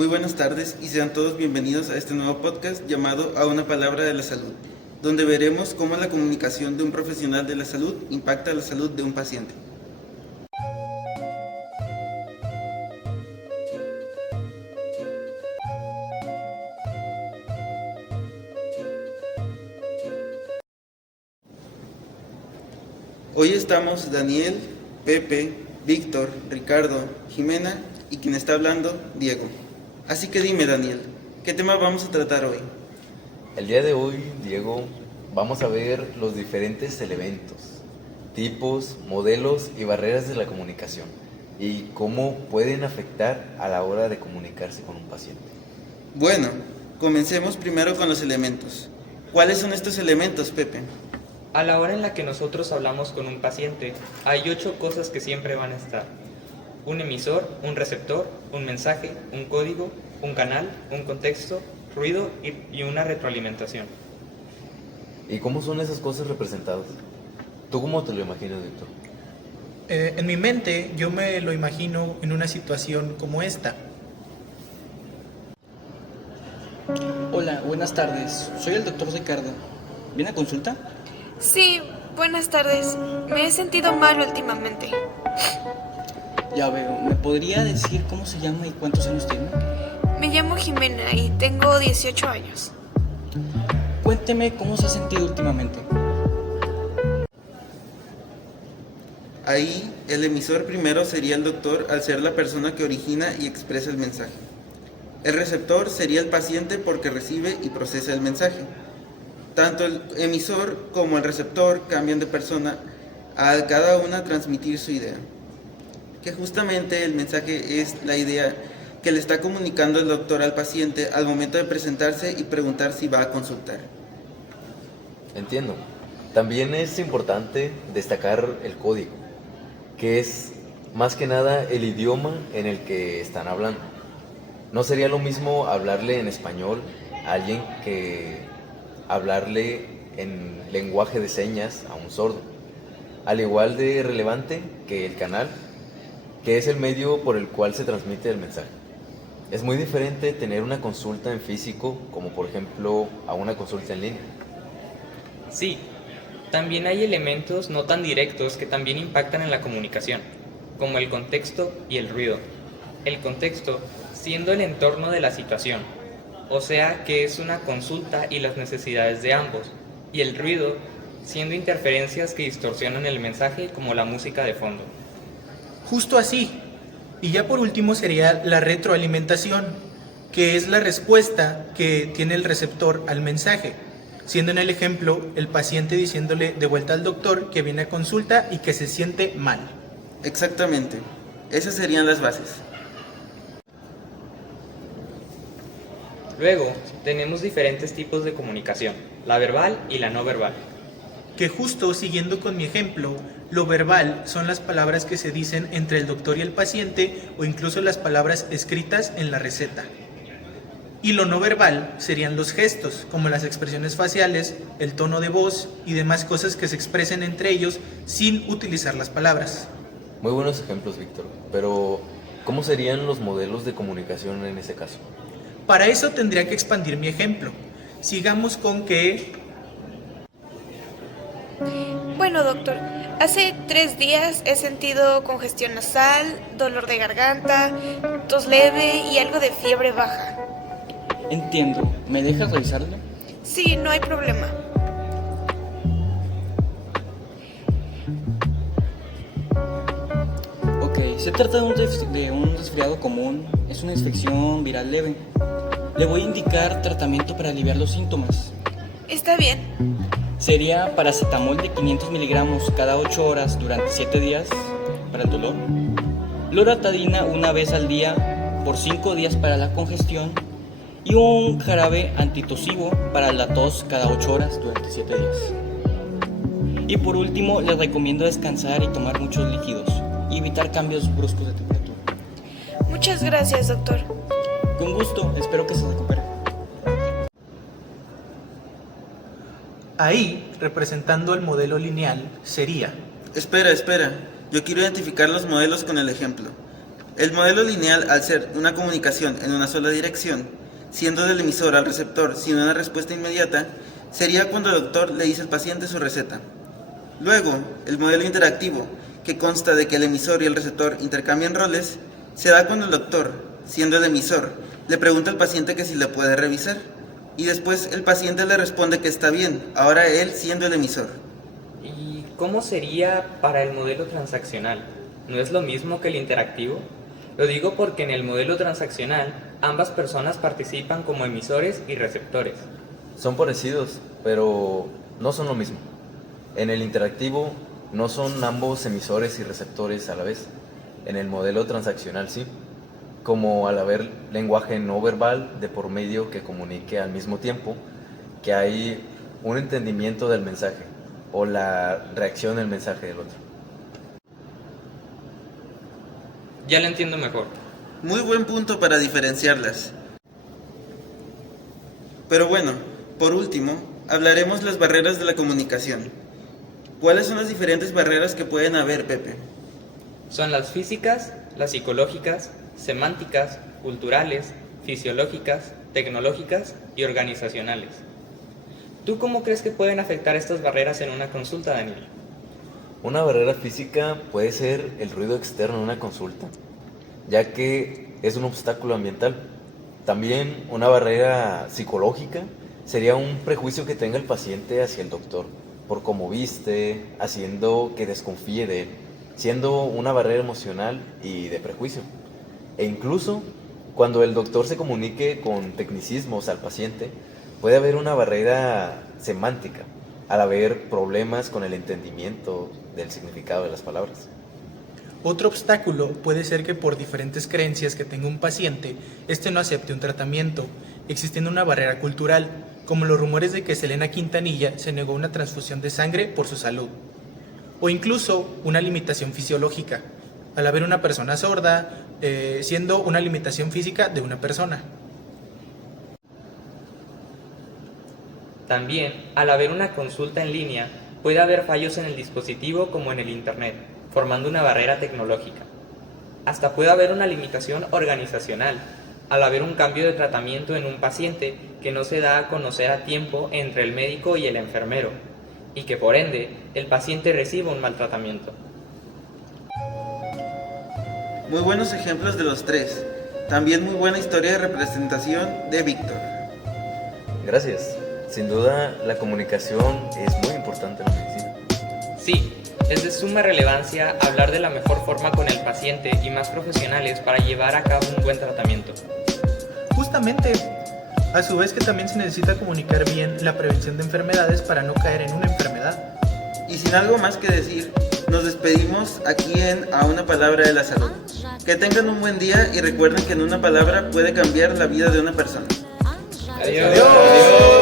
Muy buenas tardes y sean todos bienvenidos a este nuevo podcast llamado A una palabra de la salud, donde veremos cómo la comunicación de un profesional de la salud impacta la salud de un paciente. Hoy estamos Daniel, Pepe, Víctor, Ricardo, Jimena y quien está hablando, Diego. Así que dime, Daniel, ¿qué tema vamos a tratar hoy? El día de hoy, Diego, vamos a ver los diferentes elementos, tipos, modelos y barreras de la comunicación y cómo pueden afectar a la hora de comunicarse con un paciente. Bueno, comencemos primero con los elementos. ¿Cuáles son estos elementos, Pepe? A la hora en la que nosotros hablamos con un paciente, hay 8 cosas que siempre van a estar. Un emisor, un receptor, un mensaje, un código, un canal, un contexto, ruido y una retroalimentación. ¿Y cómo son esas cosas representadas? ¿Tú cómo te lo imaginas, Víctor? En mi mente yo me lo imagino en una situación como esta. Hola, buenas tardes. Soy el doctor Ricardo. ¿Viene a consulta? Sí, buenas tardes. Me he sentido mal últimamente. Ya veo. ¿Me podría decir cómo se llama y cuántos años tiene? Me llamo Jimena y tengo 18 años. Cuénteme cómo se ha sentido últimamente. Ahí, el emisor primero sería el doctor al ser la persona que origina y expresa el mensaje. El receptor sería el paciente porque recibe y procesa el mensaje. Tanto el emisor como el receptor cambian de persona al cada una transmitir su idea. Que justamente el mensaje es la idea que le está comunicando el doctor al paciente al momento de presentarse y preguntar si va a consultar. Entiendo. También es importante destacar el código, que es más que nada el idioma en el que están hablando. No sería lo mismo hablarle en español a alguien que hablarle en lenguaje de señas a un sordo. Al igual de relevante que el canal, que es el medio por el cual se transmite el mensaje. Es muy diferente tener una consulta en físico, como por ejemplo a una consulta en línea. Sí, también hay elementos no tan directos que también impactan en la comunicación, como el contexto y el ruido. El contexto siendo el entorno de la situación, o sea que es una consulta y las necesidades de ambos, y el ruido siendo interferencias que distorsionan el mensaje como la música de fondo. Justo así. Y ya por último sería la retroalimentación, que es la respuesta que tiene el receptor al mensaje, siendo en el ejemplo el paciente diciéndole de vuelta al doctor que viene a consulta y que se siente mal. Exactamente, esas serían las bases. Luego, tenemos diferentes tipos de comunicación, la verbal y la no verbal. Que justo siguiendo con mi ejemplo, lo verbal son las palabras que se dicen entre el doctor y el paciente o incluso las palabras escritas en la receta. Y lo no verbal serían los gestos, como las expresiones faciales, el tono de voz y demás cosas que se expresen entre ellos sin utilizar las palabras. Muy buenos ejemplos, Víctor, pero ¿cómo serían los modelos de comunicación en ese caso? Para eso tendría que expandir mi ejemplo. Sigamos con que... Bueno, doctor, hace 3 días he sentido congestión nasal, dolor de garganta, tos leve y algo de fiebre baja. Entiendo. ¿Me dejas revisarlo? Sí, no hay problema. Ok, se trata de un resfriado común. Es una infección viral leve. Le voy a indicar tratamiento para aliviar los síntomas. Está bien. Sería paracetamol de 500 miligramos cada 8 horas durante 7 días para el dolor. Loratadina una vez al día por 5 días para la congestión. Y un jarabe antitosivo para la tos cada 8 horas durante 7 días. Y por último, les recomiendo descansar y tomar muchos líquidos y evitar cambios bruscos de temperatura. Muchas gracias, doctor. Con gusto, espero que se recupere. Ahí, representando el modelo lineal, sería... Espera, yo quiero identificar los modelos con el ejemplo. El modelo lineal, al ser una comunicación en una sola dirección, siendo del emisor al receptor sin una respuesta inmediata, sería cuando el doctor le dice al paciente su receta. Luego, el modelo interactivo, que consta de que el emisor y el receptor intercambian roles, se da cuando el doctor, siendo el emisor, le pregunta al paciente que si le puede revisar, y después el paciente le responde que está bien, ahora él siendo el emisor. ¿Y cómo sería para el modelo transaccional? ¿No es lo mismo que el interactivo? Lo digo porque en el modelo transaccional ambas personas participan como emisores y receptores. Son parecidos, pero no son lo mismo. En el interactivo no son ambos emisores y receptores a la vez. En el modelo transaccional sí, como al haber lenguaje no verbal de por medio que comunique al mismo tiempo que hay un entendimiento del mensaje o la reacción al mensaje del otro. Ya lo entiendo mejor. Muy buen punto para diferenciarlas. Pero bueno, por último, hablaremos las barreras de la comunicación. ¿Cuáles son las diferentes barreras que pueden haber, Pepe? Son las físicas, las psicológicas, semánticas, culturales, fisiológicas, tecnológicas y organizacionales. ¿Tú cómo crees que pueden afectar estas barreras en una consulta, Daniel? Una barrera física puede ser el ruido externo en una consulta, ya que es un obstáculo ambiental. También una barrera psicológica sería un prejuicio que tenga el paciente hacia el doctor, por cómo viste, haciendo que desconfíe de él, siendo una barrera emocional y de prejuicio. E incluso cuando el doctor se comunique con tecnicismos al paciente, puede haber una barrera semántica, al haber problemas con el entendimiento del significado de las palabras. Otro obstáculo puede ser que por diferentes creencias que tenga un paciente, este no acepte un tratamiento, existiendo una barrera cultural, como los rumores de que Selena Quintanilla se negó una transfusión de sangre por su salud. O incluso una limitación fisiológica, al haber una persona sorda, siendo una limitación física de una persona. También, al haber una consulta en línea, puede haber fallos en el dispositivo como en el Internet, formando una barrera tecnológica. Hasta puede haber una limitación organizacional, al haber un cambio de tratamiento en un paciente que no se da a conocer a tiempo entre el médico y el enfermero, y que por ende el paciente reciba un mal tratamiento. Muy buenos ejemplos de los tres. También muy buena historia de representación de Víctor. Gracias. Sin duda, la comunicación es muy importante en la medicina. Sí, es de suma relevancia hablar de la mejor forma con el paciente y más profesionales para llevar a cabo un buen tratamiento. Justamente, a su vez que también se necesita comunicar bien la prevención de enfermedades para no caer en una enfermedad. Y sin algo más que decir, nos despedimos aquí en A una Palabra de la Salud. Que tengan un buen día y recuerden que en una palabra puede cambiar la vida de una persona. Adiós.